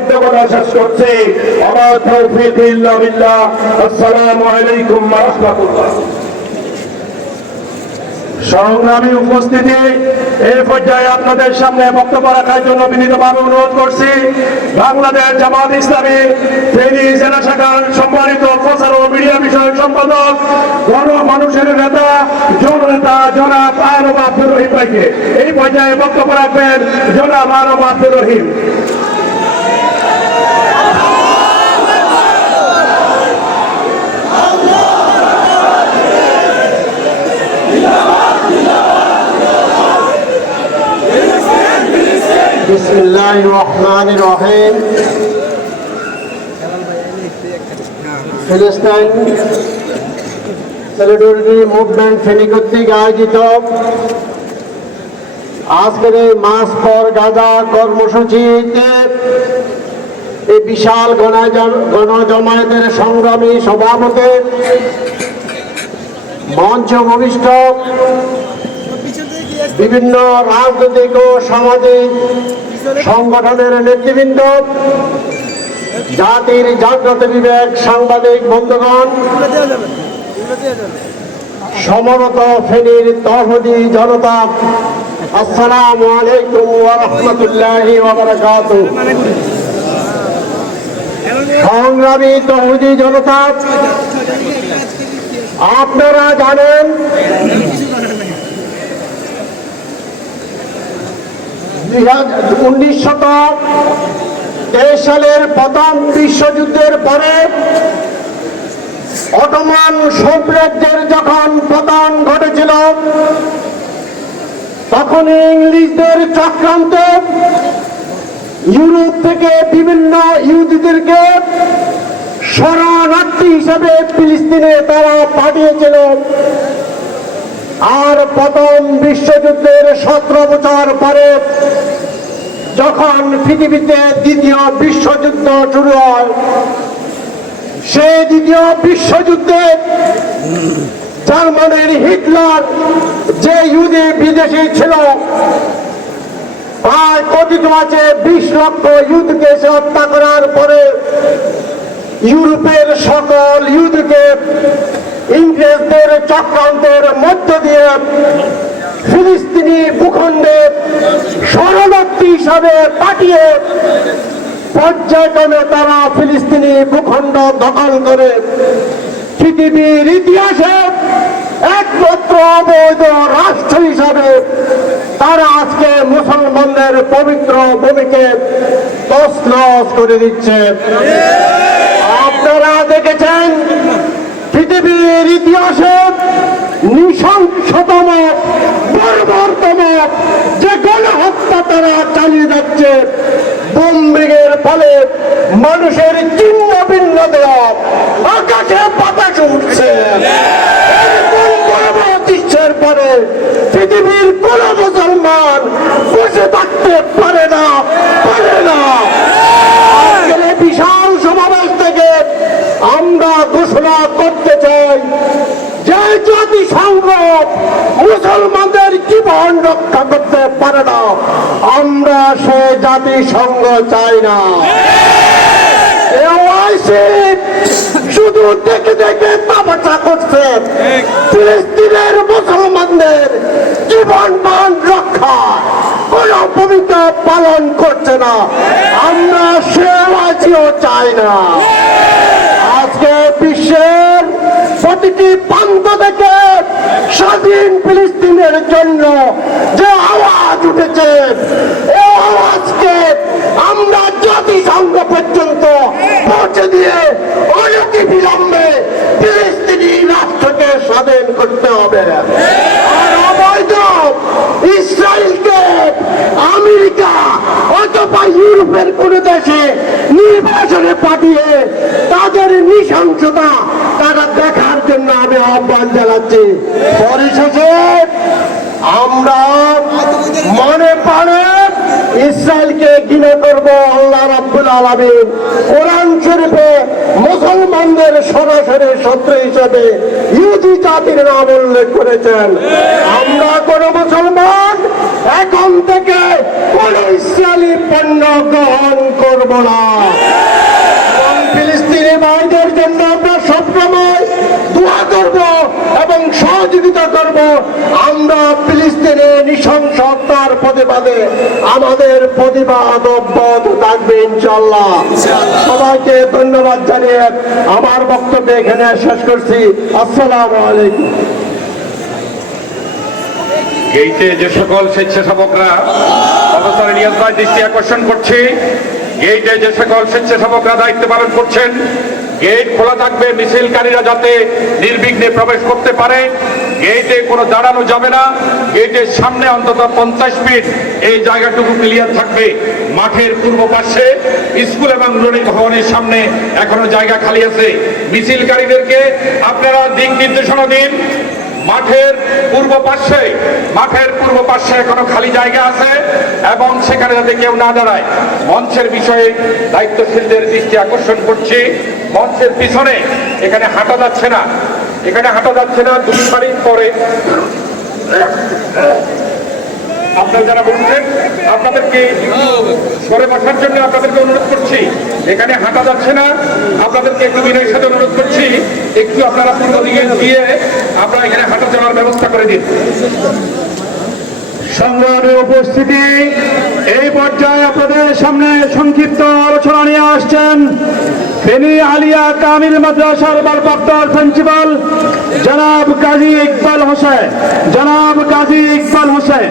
বক্তব্য শেষ করছি। আমার তৌফিক ইল্লা বিল্লাহ। আসসালামু আলাইকুম ওয়া রাহমাতুল্লাহ। সংগ্রামী উপস্থিতি, এই পর্যায়ে আপনাদের সামনে বক্তব্য রাখার জন্য বিনীতভাবে অনুরোধ করছি বাংলাদেশ জামাত ইসলামী ফেনী জেলা শাখার সম্মানিত প্রচার ও মিডিয়া বিষয়ক সম্পাদক গণমানুষের নেতা জননেতা জনাব আরব আব্দুর রহিম ভাইকে এই পর্যায়ে বক্তব্য রাখবেন জনাব আরব আব্দুর রহিম। বিসমিল্লাহির রহমানির রহিম। ফিলিস্তিন সলিডারিটি মুভমেন্ট ফেনী কর্তৃক আয়োজিত আজকের এই মার্চ ফর গাজা কর্মসূচিতে এই বিশাল গণজমায়েতের সংগ্রামী সভাপতি মঞ্চ ভূমিষ্ঠ বিভিন্ন রাজনৈতিক ও সামাজিক সংগঠনের নেতৃবৃন্দ, জাতির জাগ্রত বিবেক সাংবাদিক বন্ধুগণ, সমবেত ফেনীর তৌহিদি জনতা, আসসালামু আলাইকুম ওয়া রাহমাতুল্লাহি ওয়া বারাকাতুহু। সংগ্রামী তৌহিদি জনতা, আপনারা জানেন 1923 সালের প্রথম বিশ্বযুদ্ধের পরে অটোমান সাম্রাজ্যের যখন পতন ঘটেছিল, তখন ইংরেজদের চক্রান্তে ইউরোপ থেকে বিভিন্ন ইহুদিদেরকে শরণার্থী হিসেবে ফিলিস্তিনে তারা পাঠিয়েছিল। আর প্রথম বিশ্বযুদ্ধের 17 বছর পরে যখন পৃথিবীতে দ্বিতীয় বিশ্বযুদ্ধ শুরু হয়, সেই দ্বিতীয় যুদ্ধে জার্মানির হিটলার যে ইহুদি বিদেশি ছিল, প্রায় কথিত আছে 20 লক্ষ ইহুদিকে সে হত্যা করার পরে ইউরোপের সকল ইহুদিকে ইংরেজদের চক্রান্তের মধ্য দিয়ে ফিলিস্তিনি ভূখণ্ডে শরণার্থী হিসাবে পাঠিয়ে পর্যায়ক্রমে তারা ফিলিস্তিনি ভূখণ্ড দখল করে পৃথিবীর ইতিহাসে একমাত্র অবৈধ রাষ্ট্র হিসাবে তারা আজকে মুসলমানদের পবিত্র ভূমিকে তছনছ করে দিচ্ছে। আপনারা দেখেছেন পৃথিবীর ইতিহাসে নৃশংসতম বর্বরতম যে গণহত্যা তারা চালিয়ে যাচ্ছে, বোম্বিংয়ের ফলে মানুষের ছিন্ন ভিন্ন দেওয়া, আকাশে বাতাস উঠছে। দৃশ্যের পরে পৃথিবীর কোন মুসলমান বসে থাকতে পারে না। বিশাল সমাবেশ থেকে আমরা ঘোষণা করতে চাই যে জাতিসংঘ মুসলমানদের জীবন রক্ষা করতে পারে না, আমরা সে জাতিসংঘ চাই না। শুধু দেখে দেখে তামাশা করছে, ফিলিস্তিনের মুসলমানদের জীবন মান রক্ষা কোন ভূমিকা পালন করছে না, আমরা সে রাজিও চাই না। আজকে বিশ্বের প্রতিটি প্রান্ত থেকে স্বাধীন ফিলিস্তিনের জন্য যে আওয়াজ উঠেছে, এই আওয়াজকে আমরা জাতিসংঘ পর্যন্ত পৌঁছে দিয়ে অনতি বিলম্বে ফিলিস্তিনি রাষ্ট্রকে স্বাধীন করতে হবে। আর অবৈধ ইসরায়েলকে আমেরিকা অথবা ইউরোপের কোন দেশে নির্বাচনে পাঠিয়ে তাদের নৃশংসতা তারা দেখার জন্য আমি আহ্বান জানাচ্ছি। পরিশেষে আমরা মনে প্রাণে ইসরায়েলকে ঘৃণা করব। আল্লাহ রাব্বুল আলামিন কোরআন শরীফে মুসলমানদের সরাসরি শত্রু হিসেবে ইহুদি জাতির নাম উল্লেখ করেছেন। আমরা কোন মুসলমান এখন থেকে কোন ইসরায়েলি পণ্য গ্রহণ করব না। এবং ফিলিস্তিনি ভাইদের জন্য আমরা সবসময় দোয়া করব এবং সহযোগিতা করব। আমরা ফিলিস্তিনের নৃশংসতার প্রতিবাদে আমাদের প্রতিবাদ অব্যাহত থাকবে ইনশাআল্লাহ। সবাইকে ধন্যবাদ জানিয়ে আমার বক্তব্য এখানে শেষ করছি। আসসালামু আলাইকুম। গেইটে যে সকল স্বেচ্ছাসেবকরা অবসরে নিয়োগ পায় দৃষ্টি আকর্ষণ করছি, গেইটে যে সকল স্বেচ্ছাসেবকরা দায়িত্ব পালন করছেন, গেট খোলা থাকবে, মিছিলকারীরা যাতে নির্বিঘ্নে প্রবেশ করতে পারে। গেটে কোনো দাঁড়ানো যাবে না। গেটের সামনে অন্তত 50 ফিট এই জায়গাটুকু ক্লিয়ার থাকবে। মাঠের পূর্ব পাশে স্কুল এবং নুরানি ভবনের সামনে এখনো জায়গা খালি আছে। মিছিলকারীদেরকে আপনারা দিক নির্দেশনা দিন। মাঠের পূর্ব পাশে এখনো খালি জায়গা আছে এবং সেখানে যাতে কেউ না দাঁড়ায়। মঞ্চের বিষয়ে দায়িত্বশীলদের দৃষ্টি আকর্ষণ করছি, মঞ্চের পিছনে এখানে হাঁটা যাচ্ছে না, 2 সারি পরে আপনারা যারা বলছেন আপনাদেরকে পরে বসার জন্য আপনাদেরকে অনুরোধ করছি। এখানে হাঁটা যাচ্ছে না, আপনাদেরকে একটু বিনয়ের সাথে অনুরোধ করছি, একটু আপনারা পূর্ব দিকে গিয়ে আপনারা এখানে হাঁটা চলার ব্যবস্থা করে দিন। সংগ্রামী উপস্থিতি, এই পর্যায়ে আপনাদের সামনে সংক্ষিপ্ত আলোচনা নিয়ে আসছেন ফেনী আলিয়া কামিল মাদ্রাসার ভারপ্রাপ্ত প্রিন্সিপাল জনাব কাজী ইকবাল হোসেন।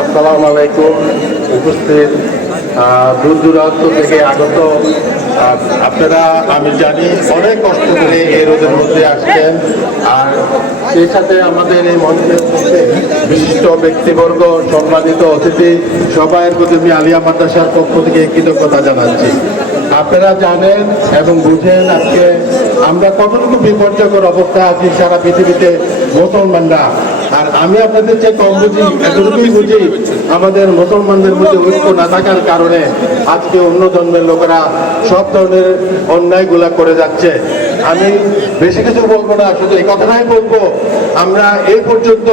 আসসালামু আলাইকুম। উপস্থিত দূর দূরান্ত থেকে আগত আপনারা, আমি জানি অনেক কষ্ট করে এই রোদের মধ্যে আসছেন, আর সেই সাথে আমাদের এই মঞ্চের মধ্যে বিশিষ্ট ব্যক্তিবর্গ, সম্মানিত অতিথি, সবাইয়ের প্রতি আমি আলিয়া মাদ্রাসার পক্ষ থেকে কৃতজ্ঞতা জানাচ্ছি। আপনারা জানেন এবং বুঝেন আজকে আমরা কতটুকু বিপর্যয়কর অবস্থা আছি সারা পৃথিবীতে মুসলমানরা। আর আমি আপনাদের চেয়ে কম বুঝি, এতটুকুই বুঝি আমাদের মুসলমানদের মধ্যে ঐক্য না থাকার কারণে আজকে অন্য ধর্মের লোকেরা সব ধরনের অন্যায়গুলা করে যাচ্ছে। আমি বেশি কিছু বলবো না, শুধু এই কথাটাই বলবো, আমরা এই পর্যন্ত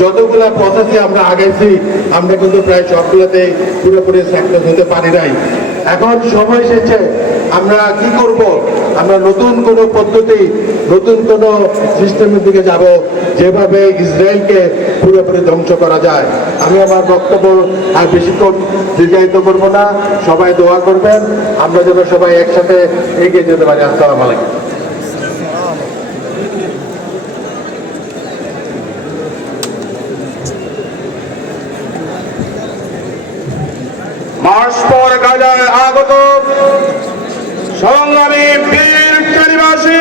যতগুলা প্রসেসে আমরা আগাইছি, আমরা কিন্তু প্রায় সবগুলোতে পুরোপুরি সাকসেস হতে পারি নাই। এখন সময় এসেছে আমরা কি করব, আমরা নতুন কোনো পদ্ধতি, নতুন কোনো সিস্টেমের দিকে যাব, যেভাবে ইসরায়েলকে পুরোপুরি ধ্বংস করা যায়। আমি আমার বক্তব্য আর বেশিক্ষণ দীর্ঘায়িত করবো না, সবাই দোয়া করবেন, আমরা যেন সবাই একসাথে এগিয়ে যেতে পারি। আসসালামু আলাইকুম। মাস পর গাজায় আগত সংগ্রামী বীর নিবাসী